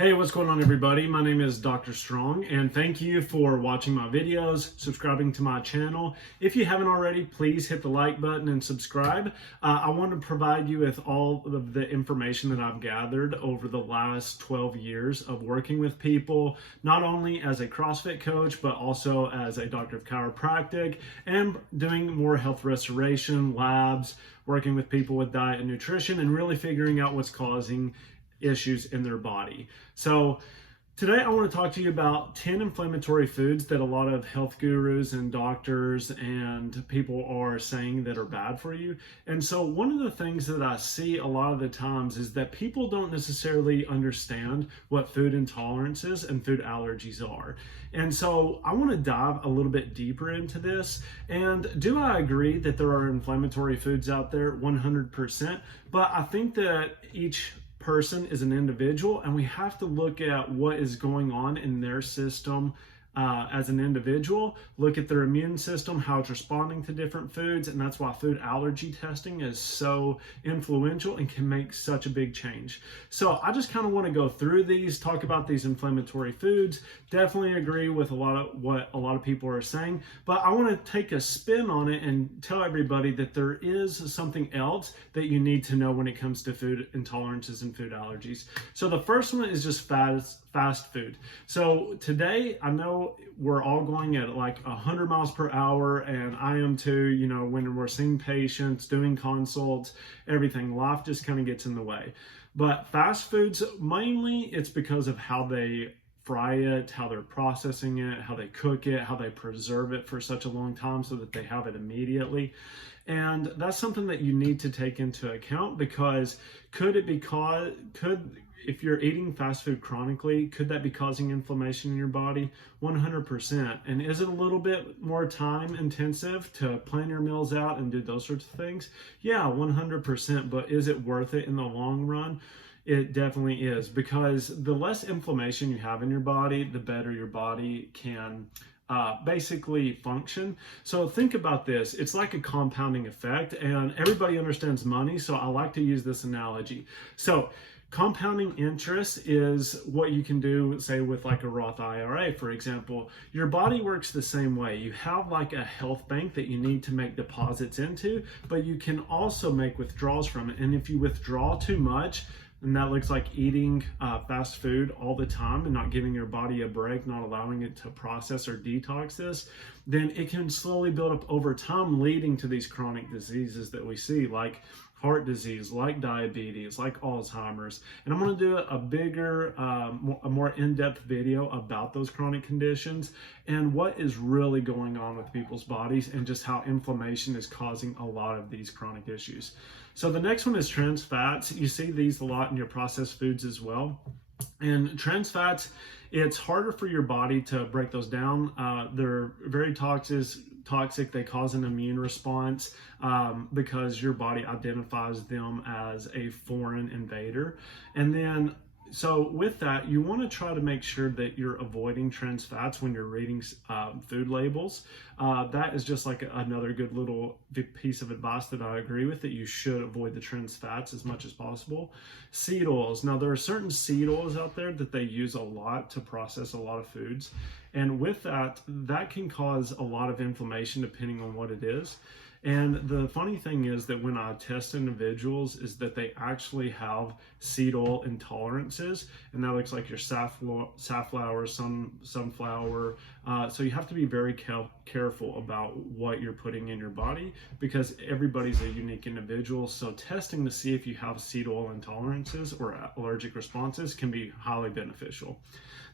Hey, what's going on everybody? My name is Dr. Strong and thank you for watching my videos, subscribing to my channel. If you haven't already, please hit the like button and subscribe. I want to provide you with all of the information that I've gathered over the last 12 years of working with people, not only as a CrossFit coach, but also as a doctor of chiropractic and doing more health restoration, labs, working with people with diet and nutrition, and really figuring out what's causing issues in their body. So today I want to talk to you about 10 inflammatory foods that a lot of health gurus and doctors and people are saying that are bad for you. And so one of the things that I see a lot of the times is that people don't necessarily understand what food intolerances and food allergies are. And so I want to dive a little bit deeper into this. And do I agree that there are inflammatory foods out there? 100%. But I think that each person is an individual, and we have to look at what is going on in their system as an individual, look at their immune system, how it's responding to different foods, and that's why food allergy testing is so influential and can make such a big change. So I just kind of want to go through these, talk about these inflammatory foods. Definitely agree with a lot of what a lot of people are saying, but I want to take a spin on it and tell everybody that there is something else that you need to know when it comes to food intolerances and food allergies. So the first one is just fast food. So today, I know we're all going at like 100 miles per hour, and I am too, you know, when we're seeing patients, doing consults, everything, life just kind of gets in the way. But fast foods, mainly it's because of how they fry it, how they're processing it, how they cook it, how they preserve it for such a long time so that they have it immediately. And that's something that you need to take into account, because if you're eating fast food chronically, could that be causing inflammation in your body? 100%. And is it a little bit more time intensive to plan your meals out and do those sorts of things? Yeah, 100%. But is it worth it in the long run? It definitely is, because the less inflammation you have in your body, the better your body can basically function. So think about this. It's like a compounding effect, and everybody understands money, so I like to use this analogy. So compounding interest is what you can do, say, with like a Roth IRA, for example. Your body works the same way. You have like a health bank that you need to make deposits into, but you can also make withdrawals from it. And if you withdraw too much, and that looks like eating fast food all the time and not giving your body a break, not allowing it to process or detox this, then it can slowly build up over time, leading to these chronic diseases that we see, like heart disease, like diabetes, like Alzheimer's. And I'm going to do a bigger, a more in-depth video about those chronic conditions and what is really going on with people's bodies, and just how inflammation is causing a lot of these chronic issues. So the next one is trans fats. You see these a lot in your processed foods as well. And trans fats, it's harder for your body to break those down. They're very toxic. They cause an immune response because your body identifies them as a foreign invader. And then, so with that, you want to try to make sure that you're avoiding trans fats when you're reading food labels. That is just like another good little piece of advice that I agree with, that you should avoid the trans fats as much as possible. Seed oils. Now, there are certain seed oils out there that they use a lot to process a lot of foods. And with that, that can cause a lot of inflammation depending on what it is. And the funny thing is that when I test individuals, is that they actually have seed oil intolerances, and that looks like your safflower, sunflower. So you have to be very careful about what you're putting in your body, because everybody's a unique individual. So testing to see if you have seed oil intolerances or allergic responses can be highly beneficial.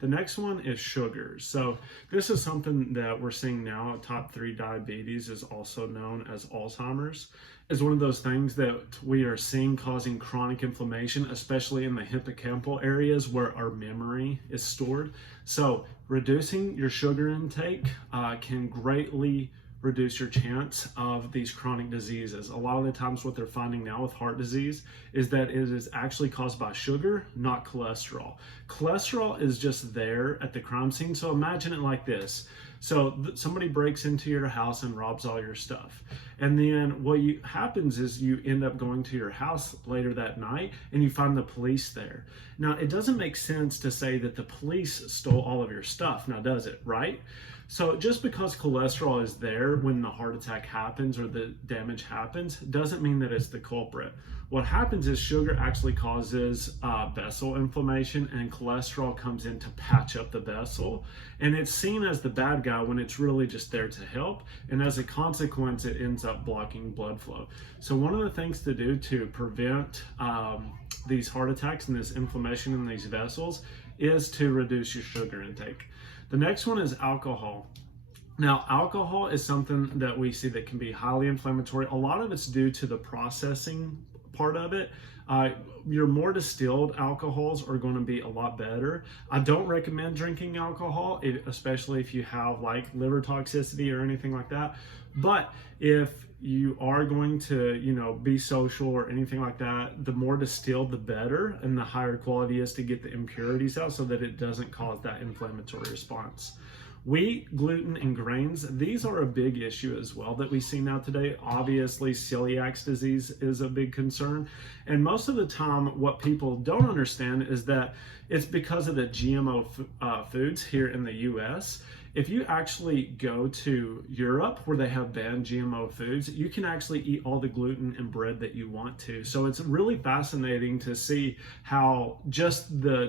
The next one is sugars. So this is something that we're seeing now. Type 3 diabetes is also known as Alzheimer's. Is one of those things that we are seeing causing chronic inflammation, especially in the hippocampal areas where our memory is stored. So reducing your sugar intake can greatly reduce your chance of these chronic diseases. A lot of the times what they're finding now with heart disease is that it is actually caused by sugar, not cholesterol. Cholesterol is just there at the crime scene. So imagine it like this. So somebody breaks into your house and robs all your stuff. And then what happens is you end up going to your house later that night and you find the police there. Now, it doesn't make sense to say that the police stole all of your stuff, now does it, right? So just because cholesterol is there when the heart attack happens or the damage happens doesn't mean that it's the culprit. What happens is sugar actually causes vessel inflammation, and cholesterol comes in to patch up the vessel, and it's seen as the bad guy when it's really just there to help, and as a consequence it ends up blocking blood flow. So one of the things to do to prevent these heart attacks and this inflammation in these vessels is to reduce your sugar intake. The next one is alcohol. Now, alcohol is something that we see that can be highly inflammatory. A lot of it's due to the processing part of it. Your more distilled alcohols are going to be a lot better. I don't recommend drinking alcohol, especially if you have like liver toxicity or anything like that. But if you are going to, be social or anything like that, the more distilled, the better, and the higher quality is to get the impurities out so that it doesn't cause that inflammatory response. Wheat, gluten, and grains, these are a big issue as well that we see now today. Obviously, celiac disease is a big concern. And most of the time, what people don't understand is that it's because of the GMO foods here in the US. If you actually go to Europe where they have banned GMO foods, you can actually eat all the gluten and bread that you want to. So it's really fascinating to see how just the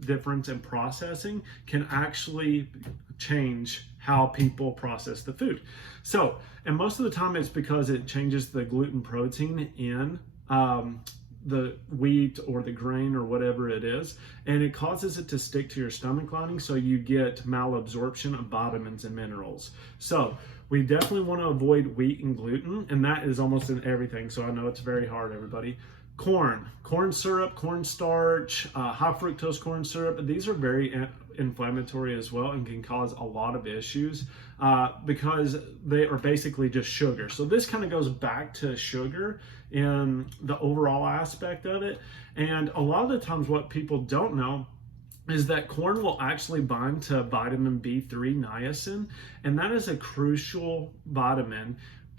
difference in processing can actually change how people process the food. So, and most of the time it's because it changes the gluten protein in the wheat or the grain or whatever it is, and it causes it to stick to your stomach lining, so you get malabsorption of vitamins and minerals. So we definitely want to avoid wheat and gluten, and that is almost in everything, so I know it's very hard, everybody. Corn syrup, cornstarch, high fructose corn syrup, these are very inflammatory as well and can cause a lot of issues because they are basically just sugar. So this kind of goes back to sugar in the overall aspect of it. And a lot of the times what people don't know is that corn will actually bind to vitamin B3 niacin, and that is a crucial vitamin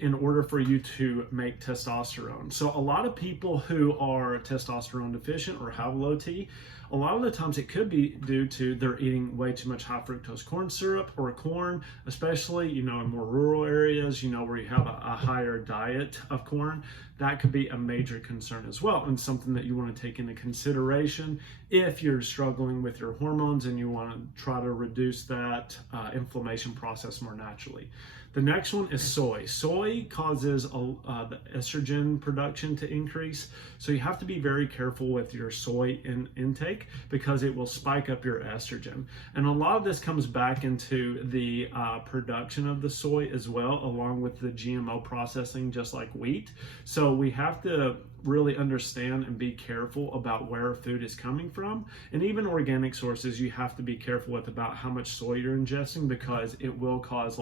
in order for you to make testosterone. So a lot of people who are testosterone deficient or have low T, a lot of the times it could be due to they're eating way too much high fructose corn syrup or corn, especially, in more rural areas, where you have a higher diet of corn. That could be a major concern as well, and something that you want to take into consideration if you're struggling with your hormones and you want to try to reduce that inflammation process more naturally. The next one is soy. Soy causes the estrogen production to increase, so you have to be very careful with your soy intake because it will spike up your estrogen. And a lot of this comes back into the production of the soy as well, along with the GMO processing, just like wheat. So we have to really understand and be careful about where food is coming from, and even organic sources you have to be careful with about how much soy you're ingesting, because it will cause,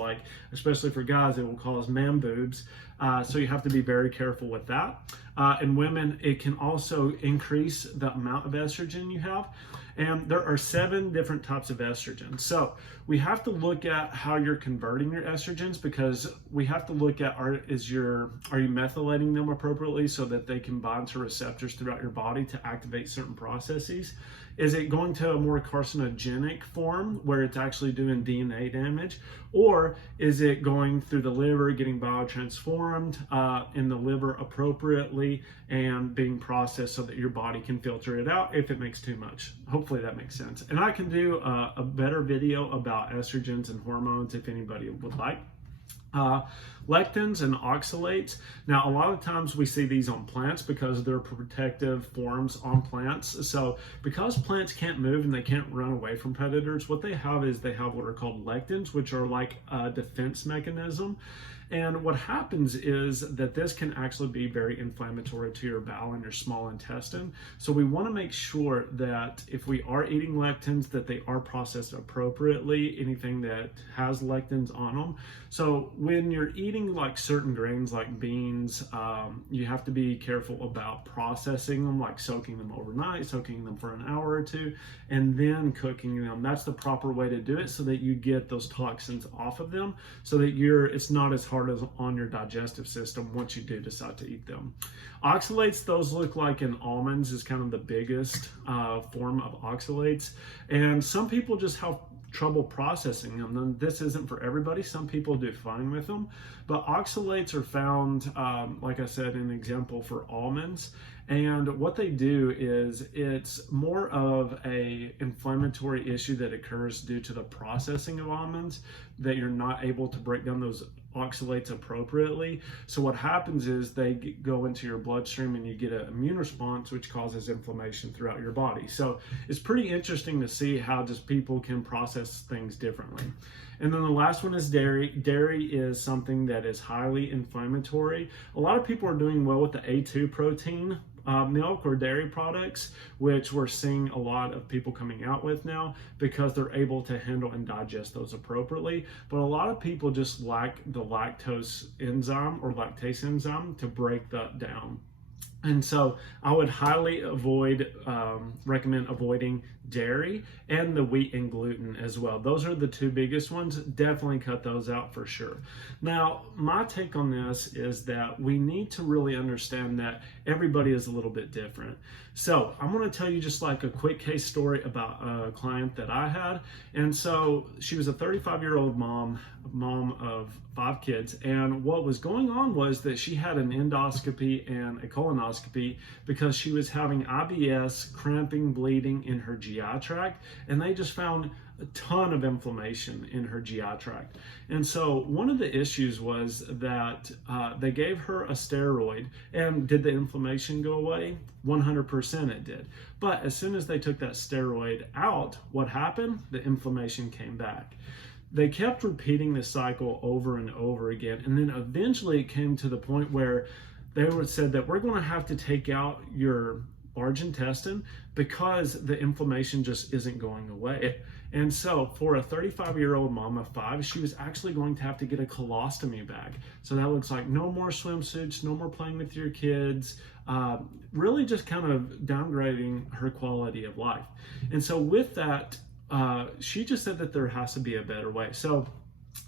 especially for guys, it will cause man boobs, so you have to be very careful with that. In women, it can also increase the amount of estrogen you have, and there are 7 different types of estrogen. So we have to look at how you're converting your estrogens, because we have to look at are you methylating them appropriately so that they can bind to receptors throughout your body to activate certain processes? Is it going to a more carcinogenic form where it's actually doing DNA damage? Or is it going through the liver, getting biotransformed in the liver appropriately and being processed so that your body can filter it out if it makes too much? Hopefully that makes sense. And I can do a better video about estrogens and hormones if anybody would like. Lectins and oxalates. Now, a lot of times we see these on plants because they're protective forms on plants. So because plants can't move and they can't run away from predators, what they have is they have what are called lectins, which are like a defense mechanism. And what happens is that this can actually be very inflammatory to your bowel and your small intestine. So we want to make sure that if we are eating lectins, that they are processed appropriately, anything that has lectins on them. So when you're eating like certain grains like beans, you have to be careful about processing them, like soaking them overnight, soaking them for an hour or two, and then cooking them. That's the proper way to do it, so that you get those toxins off of them, so that it's not as hard as on your digestive system once you do decide to eat them. Oxalates, those look like in almonds, is kind of the biggest form of oxalates, and some people just have trouble processing them. And this isn't for everybody. Some people do fine with them, but oxalates are found, like I said, an example for almonds. And what they do is it's more of a inflammatory issue that occurs due to the processing of almonds, that you're not able to break down those oxalates appropriately. So what happens is they go into your bloodstream and you get an immune response, which causes inflammation throughout your body. So it's pretty interesting to see how just people can process things differently. And then the last one is dairy. Dairy is something that is highly inflammatory. A lot of people are doing well with the A2 protein milk or dairy products, which we're seeing a lot of people coming out with now because they're able to handle and digest those appropriately. But a lot of people just lack the lactose enzyme or lactase enzyme to break that down. And so I would highly recommend avoiding dairy and the wheat and gluten as well. Those are the two biggest ones. Definitely cut those out for sure. Now, my take on this is that we need to really understand that everybody is a little bit different. So I'm going to tell you just like a quick case story about a client that I had. And so she was a 35-year-old mom of 5 kids. And what was going on was that she had an endoscopy and a colonoscopy because she was having IBS, cramping, bleeding in her GI tract. And they just found a ton of inflammation in her GI tract. And so one of the issues was that they gave her a steroid, and did the inflammation go away? 100% it did. But as soon as they took that steroid out, what happened? The inflammation came back. They kept repeating this cycle over and over again, and then eventually it came to the point where they said that we're going to have to take out your large intestine because the inflammation just isn't going away. And so for a 35-year-old mom of 5, she was actually going to have to get a colostomy bag. So that looks like no more swimsuits, no more playing with your kids, really just kind of downgrading her quality of life. And so with that, she just said that there has to be a better way. So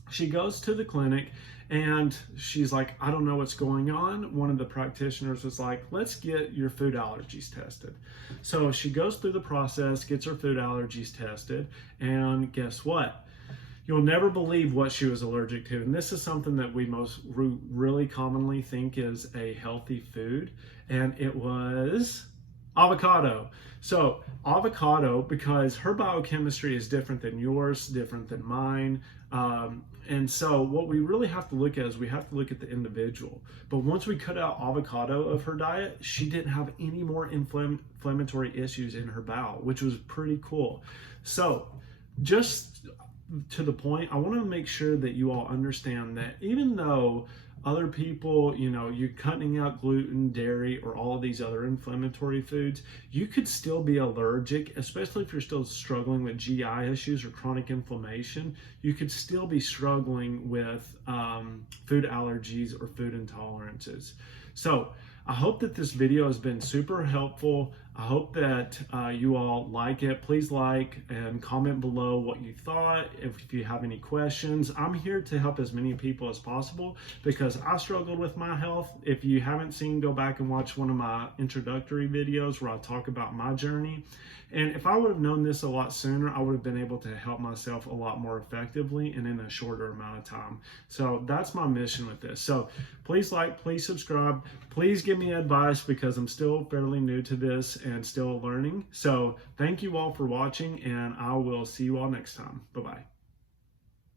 she goes to the clinic and she's like, I don't know what's going on. One of the practitioners was like, let's get your food allergies tested. So she goes through the process, gets her food allergies tested, and guess what? You'll never believe what she was allergic to. And this is something that we really commonly think is a healthy food. And it was avocado. So avocado, because her biochemistry is different than yours, different than mine. And so what we really have to look at is we have to look at the individual. But once we cut out avocado of her diet, she didn't have any more inflammatory issues in her bowel, which was pretty cool. So just to the point, I want to make sure that you all understand that even though other people, you're cutting out gluten, dairy, or all of these other inflammatory foods, you could still be allergic, especially if you're still struggling with GI issues or chronic inflammation. You could still be struggling with food allergies or food intolerances. So I hope that this video has been super helpful. I hope that you all like it. Please like and comment below what you thought. If you have any questions, I'm here to help as many people as possible because I struggled with my health. If you haven't seen, go back and watch one of my introductory videos where I talk about my journey. And if I would have known this a lot sooner, I would have been able to help myself a lot more effectively and in a shorter amount of time. So that's my mission with this. So please like, please subscribe, please give me advice because I'm still fairly new to this and still learning. So thank you all for watching, and I will see you all next time. Bye-bye.